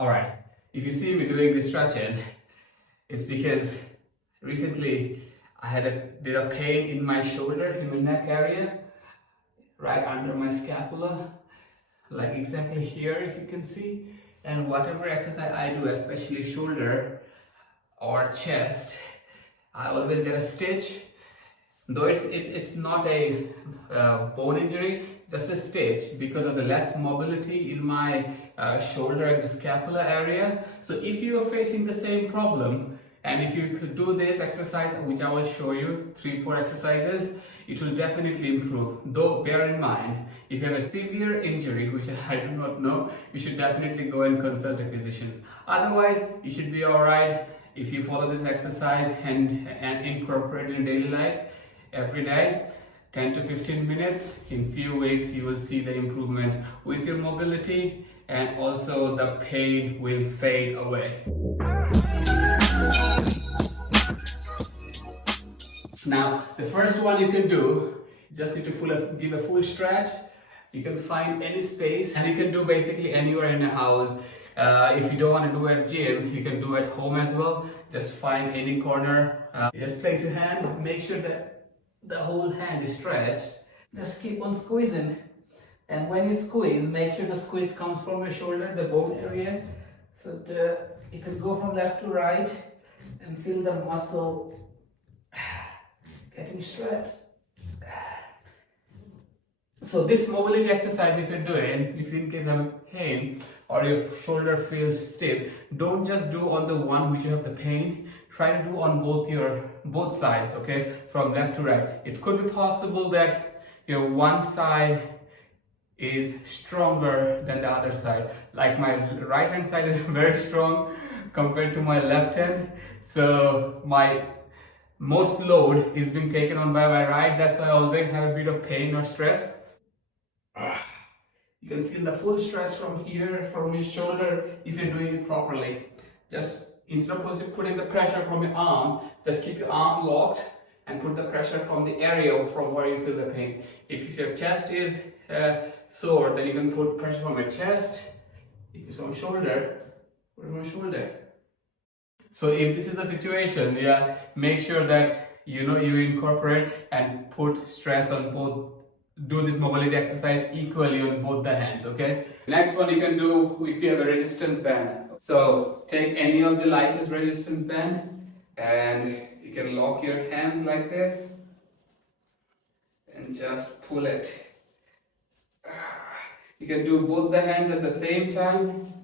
Alright, if you see me doing this stretching, it's because recently I had a bit of pain in my shoulder, in my neck area, right under my scapula, like exactly here if you can see. And whatever exercise I do, especially shoulder or chest, I always get a stitch. Though it's not a bone injury, just a stitch because of the less mobility in my shoulder and the scapula area. So if you are facing the same problem, and if you could do this exercise, which I will show you, 3-4 exercises, it will definitely improve. Though bear in mind, if you have a severe injury, which I do not know, you should definitely go and consult a physician. Otherwise, you should be alright if you follow this exercise and incorporate it in daily life every day. 10 to 15 minutes. In few weeks you will see the improvement with your mobility, and also the pain will fade away. Now the first one you can do, you just need to give a full stretch. You can find any space and you can do basically anywhere in the house. If you don't want to do it at gym, you can do it at home as well. Just find any corner. Just place your hand, make sure that the whole hand is stretched. Just keep on squeezing, and when you squeeze, make sure the squeeze comes from your shoulder, the bone area, so you can go from left to right and feel the muscle getting stretched. So this mobility exercise, if you're doing, if in case of pain or your shoulder feels stiff, don't just do on the one which you have the pain. Try to do on both sides, okay, from left to right. It could be possible that your one side is stronger than the other side. Like my right hand side is very strong compared to my left hand, so my most load is being taken on by my right. That's why I always have a bit of pain or stress. You can feel the full stretch from here, from your shoulder, if you're doing it properly. Just instead of putting the pressure from your arm, just keep your arm locked and put the pressure from the area from where you feel the pain. If your chest is sore, then you can put pressure from your chest. If it's on shoulder, put it on shoulder. So if this is the situation, yeah, make sure that you incorporate and put stress on both. Do this mobility exercise equally on both the hands, okay? Next one you can do if you have a resistance band. So take any of the lightest resistance band and you can lock your hands like this and just pull it. You can do both the hands at the same time.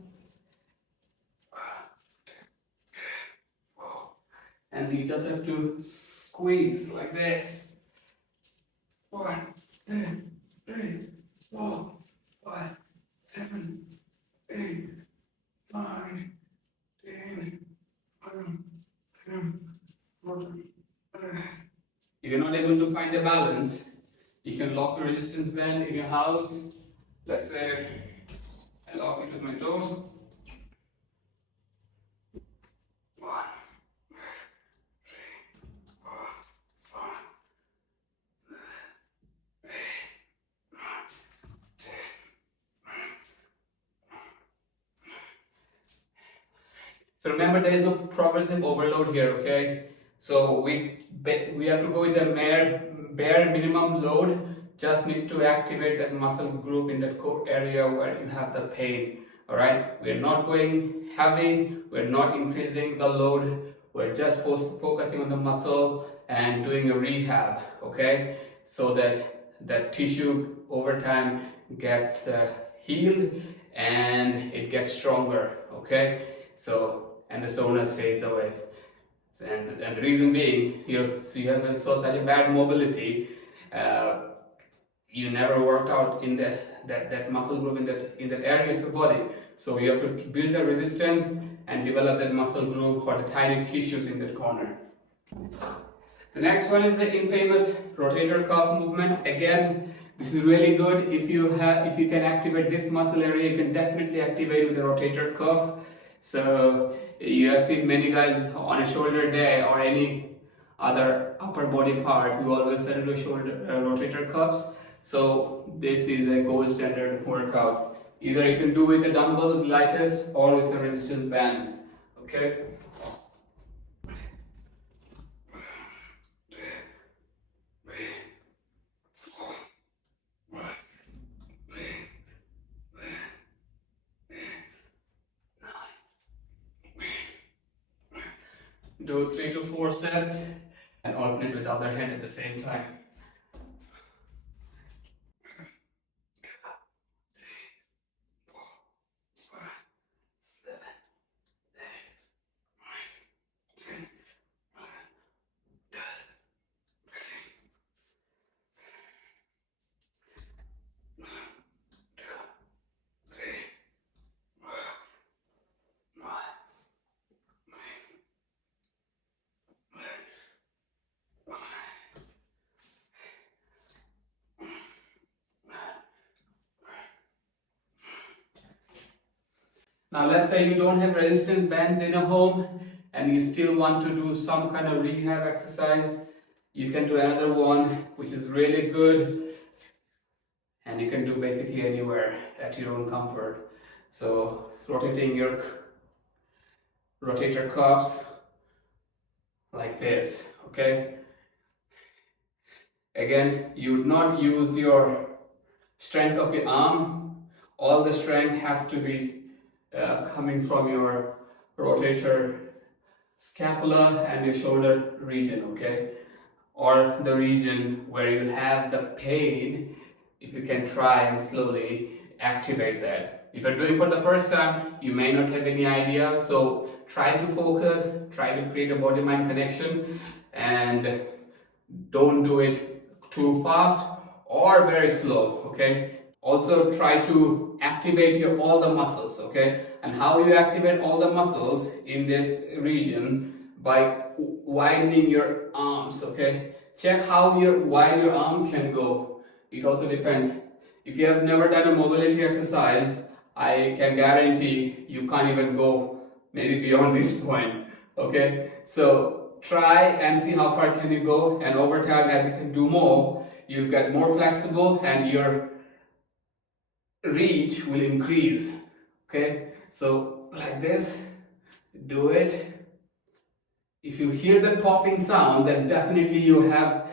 And you just have to squeeze like this. 1, 2, 3, 4, 5, 7, 8, 9, 10, 11, 12. If you're not able to find a balance, you can lock your resistance band in your house. Let's say I lock it with my toe. 1, 2, 3, 4, 5, 8, 9, 10. So remember, there is no progressive overload here, okay? So we have to go with the bare minimum load. Just need to activate that muscle group in that core area where you have the pain. All right, we're not going heavy, we're not increasing the load, we're just focusing on the muscle and doing a rehab, okay, so that that tissue over time gets healed and it gets stronger, okay. So and the soreness fades away. And the reason being, you have such a bad mobility. You never worked out in that muscle group in that area of your body. So you have to build the resistance and develop that muscle group or the tiny tissues in that corner. The next one is the infamous rotator cuff movement. Again, this is really good. If you can activate this muscle area, you can definitely activate with the rotator cuff. So you have seen many guys on a shoulder day or any other upper body part who always do shoulder rotator cuffs. So this is a gold standard workout Either you can do with the dumbbells, lightest, or with the resistance bands. Okay. Do 3 to 4 sets and alternate with the other hand at the same time. Now let's say you don't have resistance bands in a home and you still want to do some kind of rehab exercise. You can do another one which is really good, and you can do basically anywhere at your own comfort. So rotating your rotator cuffs like this, okay? Again, you would not use your strength of your arm. All the strength has to be coming from your rotator scapula and your shoulder region, okay? Or the region where you have the pain. If you can try and slowly activate that. If you're doing for the first time, you may not have any idea, so try to focus, try to create a body-mind connection, and don't do it too fast or very slow, okay? Also try to activate your all the muscles, okay? And how you activate all the muscles in this region? By widening your arms, okay? Check how wide your arm can go. It also depends. If you have never done a mobility exercise, I can guarantee you can't even go maybe beyond this point, okay? So try and see how far can you go, and over time as you can do more, you'll get more flexible and your reach will increase, okay? So like this, do it. If you hear the popping sound, then definitely you have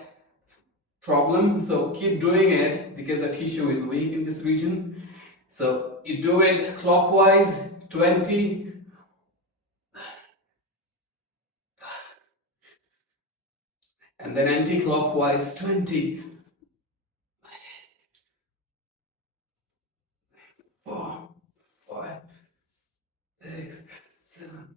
problem. So keep doing it because the tissue is weak in this region. So you do it clockwise 20, and then anti-clockwise 20. 4, 5, 6, 7.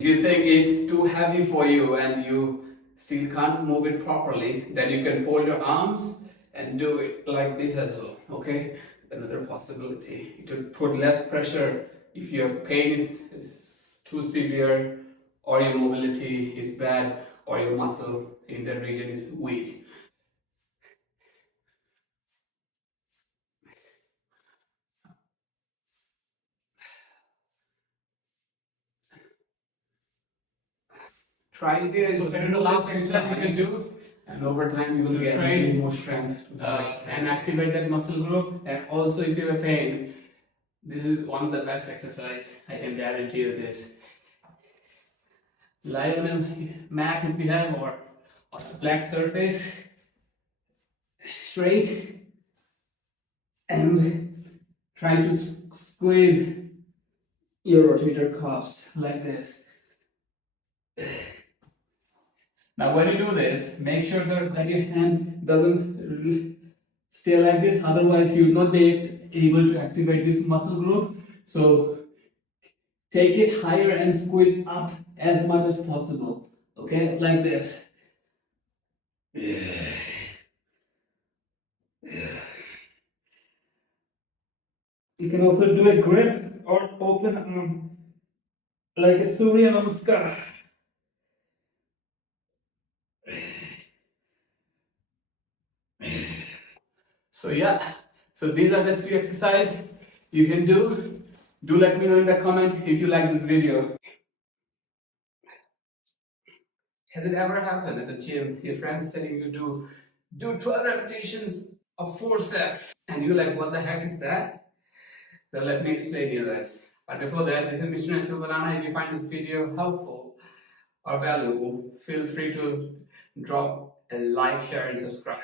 If you think it's too heavy for you and you still can't move it properly, then you can fold your arms and do it like this as well, okay? Another possibility. It will put less pressure if your pain is too severe, or your mobility is bad, or your muscle in that region is weak. Try this. So this is the last exercise you can do, and over time you will gain more strength and activate that muscle group. And also, if you have pain, this is one of the best exercise. I can guarantee you this. Lie on a mat if you have, or on a flat surface, straight, and try to squeeze your rotator cuffs like this. Now when you do this, make sure that your hand doesn't stay like this, otherwise you will not be able to activate this muscle group. So take it higher and squeeze up as much as possible, okay, like this. You can also do a grip or open arm like a Surya Namaskar. So yeah, so these are the 3 exercises you can do. Do let me know in the comment if you like this video. Has it ever happened at the gym, your friends telling you to do 12 repetitions of 4 sets, and you're like, what the heck is that? So let me explain you this. But before that, this is Mr. National Banana. If you find this video helpful or valuable, feel free to drop a like, share, and subscribe.